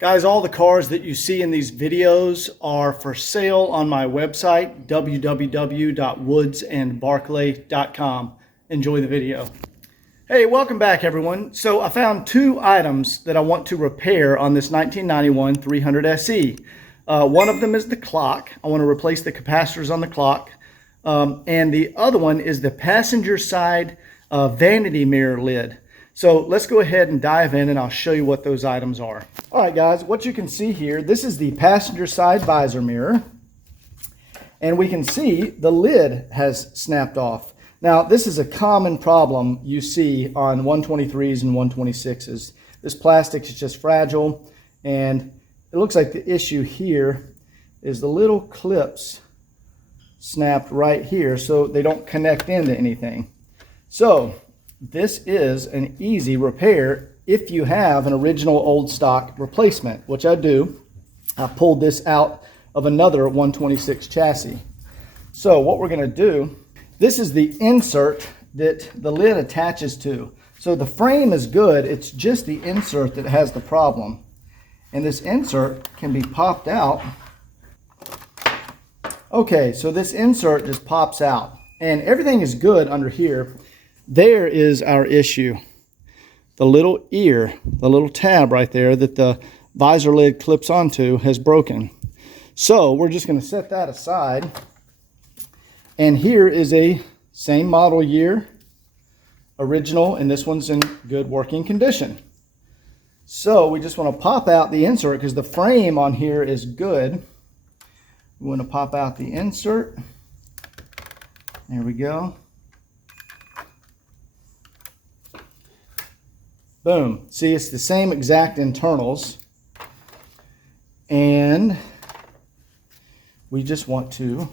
Guys, all the cars that you see in these videos are for sale on my website, www.woodsandbarclay.com. Enjoy the video. Hey, welcome back everyone. So I found two items that I want to repair on this 1991 300 SE. One of them is the clock. I want to replace the capacitors on the clock. And the other one is the passenger side vanity mirror lid. So let's go ahead and dive in and I'll show you what those items are. All right guys, what you can see here, this is the passenger side visor mirror. And we can see the lid has snapped off. Now this is a common problem you see on 123s and 126s. This plastic is just fragile, and it looks like the issue here is the little clips snapped right here so they don't connect into anything. So this is an easy repair if you have an original old stock replacement, which I do. I pulled this out of another 126 chassis. So what we're going to do, this is the insert that the lid attaches to. So the frame is good, it's just the insert that has the problem. And this insert can be popped out. Okay, so this insert just pops out and everything is good under here. There is our issue. The little ear, the little tab right there that the visor lid clips onto has broken. So we're just going to set that aside. And here is a same model year, original, and this one's in good working condition. So we just want to pop out the insert because the frame on here is good. We want to pop out the insert. There we go. Boom. See, it's the same exact internals. And we just want to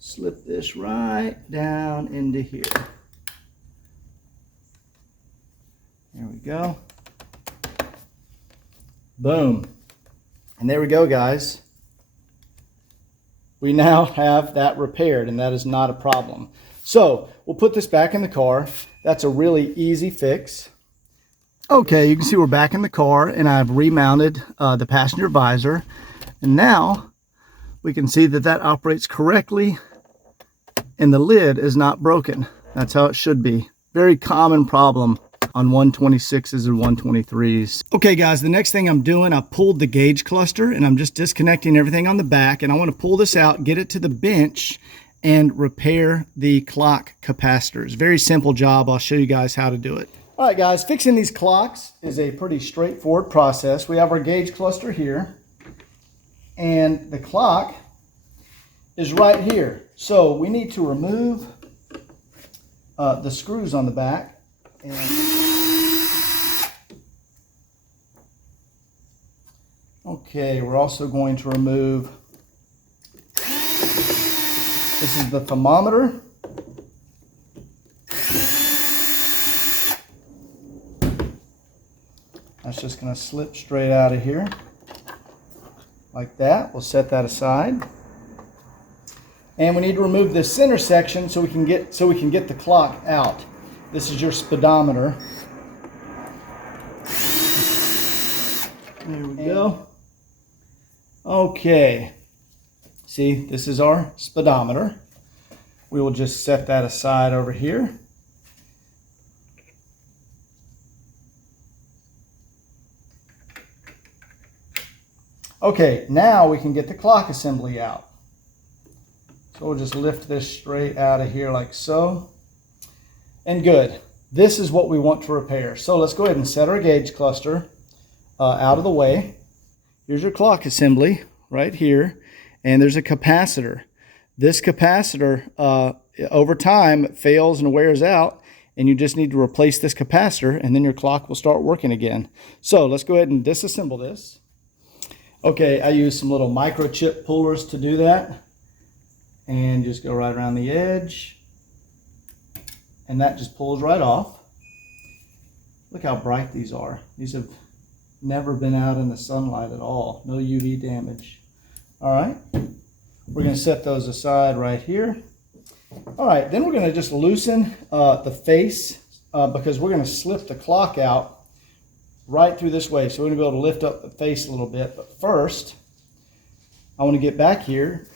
slip this right down into here. There we go. Boom. And there we go, guys. We now have that repaired, and that is not a problem. So we'll put this back in the car. That's a really easy fix. Okay, you can see we're back in the car and I've remounted the passenger visor. And now we can see that that operates correctly and the lid is not broken. That's how it should be. Very common problem on 126s and 123s. Okay guys, the next thing I'm doing, I pulled the gauge cluster and I'm just disconnecting everything on the back, and I want to pull this out, get it to the bench and repair the clock capacitors. Very simple job. I'll show you guys how to do it. All right guys, fixing these clocks is a pretty straightforward process. We have our gauge cluster here and the clock is right here. So we need to remove the screws on the back. Okay, we're also going to remove, this is the thermometer. That's just going to slip straight out of here like that. We'll set that aside. And we need to remove this center section so we can get the clock out. This is your speedometer. There we go. Okay. See, this is our speedometer. We will just set that aside over here. Okay, now we can get the clock assembly out. So we'll just lift this straight out of here like so. And good. This is what we want to repair. So let's go ahead and set our gauge cluster out of the way. Here's your clock assembly right here. And there's a capacitor. This capacitor, over time, fails and wears out. And you just need to replace this capacitor and then your clock will start working again. So let's go ahead and disassemble this. Okay, I use some little microchip pullers to do that. And just go right around the edge. And that just pulls right off. Look how bright these are. These have never been out in the sunlight at all. No UV damage. All right, we're going to set those aside right here. All right, then we're going to just loosen the face because we're going to slip the clock out right through this way. So we're going to be able to lift up the face a little bit. But first, I want to get back here.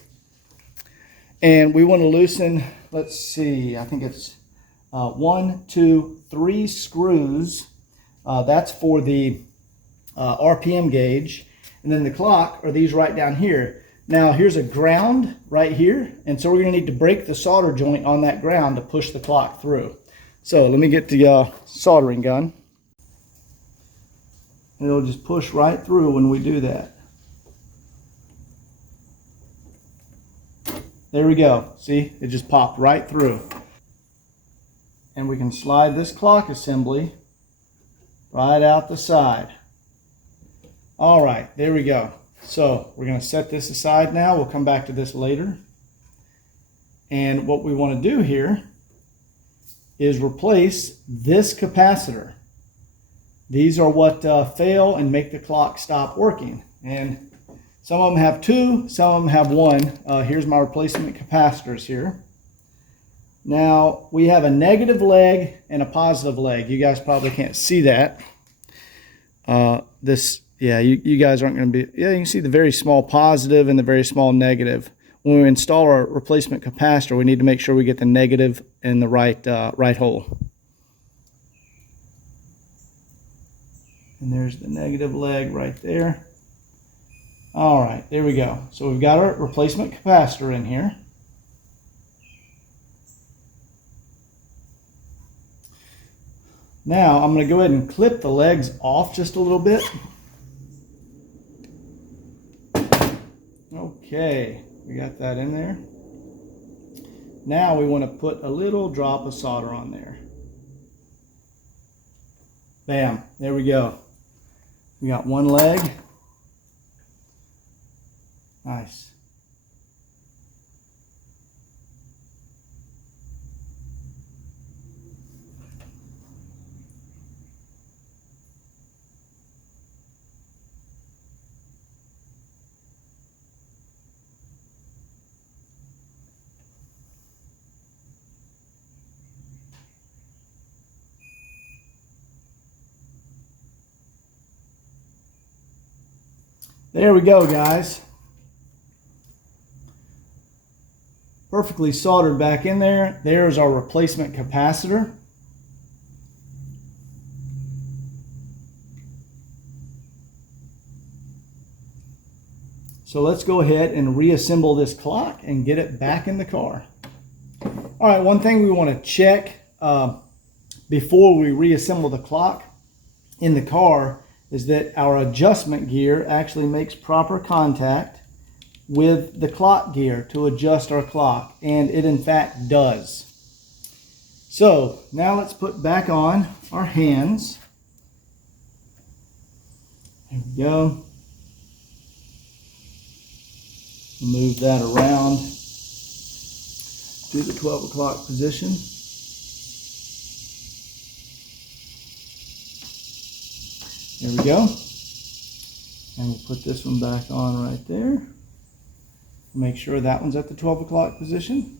And we want to loosen, let's see, I think it's 1, 2, 3 screws. That's for the RPM gauge. And then the clock are these right down here. Now here's a ground right here. And so we're going to need to break the solder joint on that ground to push the clock through. So let me get the soldering gun. And it'll just push right through when we do that. There we go. See, it just popped right through. And we can slide this clock assembly right out the side. All right, there we go. So we're going to set this aside now. We'll come back to this later. And what we want to do here is replace this capacitor. These are what fail and make the clock stop working. And some of them have 2, some of them have 1. Here's my replacement capacitors here. Now we have a negative leg and a positive leg. You guys probably can't see that. You guys aren't going to be, you can see the very small positive and the very small negative. When we install our replacement capacitor, we need to make sure we get the negative in the right hole. And there's the negative leg right there. All right, there we go. So we've got our replacement capacitor in here. Now I'm going to go ahead and clip the legs off just a little bit. Okay, we got that in there. Now we want to put a little drop of solder on there. Bam, there we go. We got one leg. Nice. There we go, guys. Perfectly soldered back in there. There's our replacement capacitor. So let's go ahead and reassemble this clock and get it back in the car. All right, one thing we want to check before we reassemble the clock in the car is that our adjustment gear actually makes proper contact with the clock gear to adjust our clock, and it in fact does. So now let's put back on our hands. There we go. Move that around to the 12 o'clock position. There we go. And we'll put this one back on right there. Make sure that one's at the 12 o'clock position.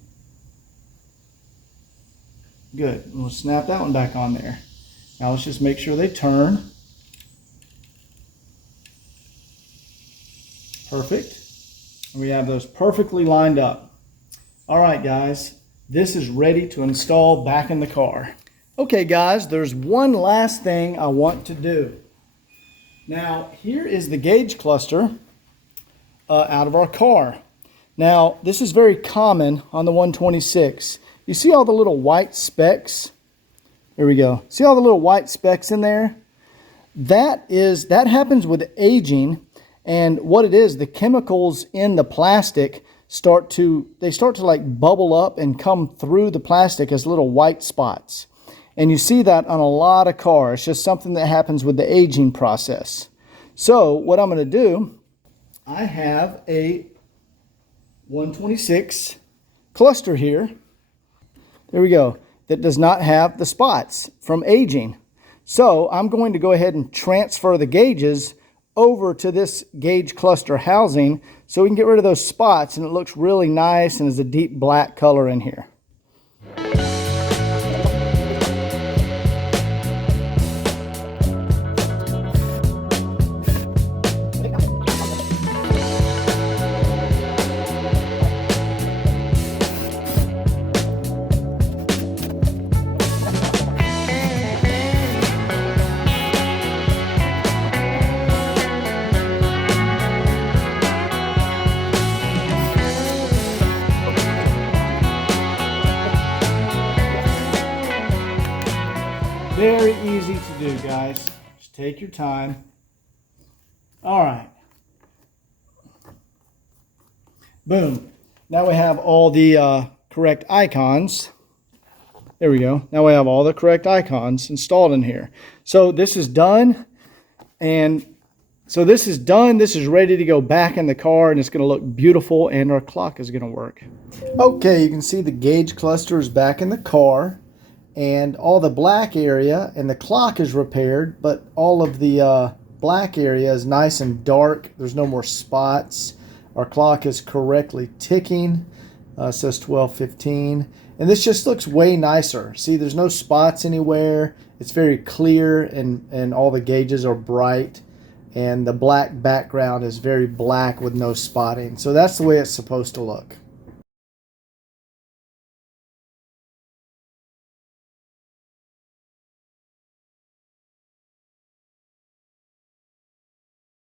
Good. And we'll snap that one back on there. Now let's just make sure they turn. Perfect. And we have those perfectly lined up. All right, guys. This is ready to install back in the car. Okay, guys, there's one last thing I want to do. Now, here is the gauge cluster out of our car. Now, this is very common on the 126. You see all the little white specks? There we go. See all the little white specks in there? That happens with aging, and what it is, the chemicals in the plastic start to like bubble up and come through the plastic as little white spots. And you see that on a lot of cars. It's just something that happens with the aging process. So what I'm going to do, I have a 126 cluster here. There we go. That does not have the spots from aging. So I'm going to go ahead and transfer the gauges over to this gauge cluster housing so we can get rid of those spots and it looks really nice and is a deep black color in here. you guys. Just take your time. All right. Boom. Now we have all the correct icons. There we go. Now we have all the correct icons installed in here. So this is done. And so this is done. This is ready to go back in the car, and it's going to look beautiful, and our clock is going to work. Okay, you can see the gauge cluster is back in the car, and all the black area and the clock is repaired, but all of the black area is nice and dark. There's no more spots. Our clock is correctly ticking. It says 12:15, and this just looks way nicer. See, there's no spots anywhere. It's very clear, and all the gauges are bright, and the black background is very black with no spotting. So that's the way it's supposed to look.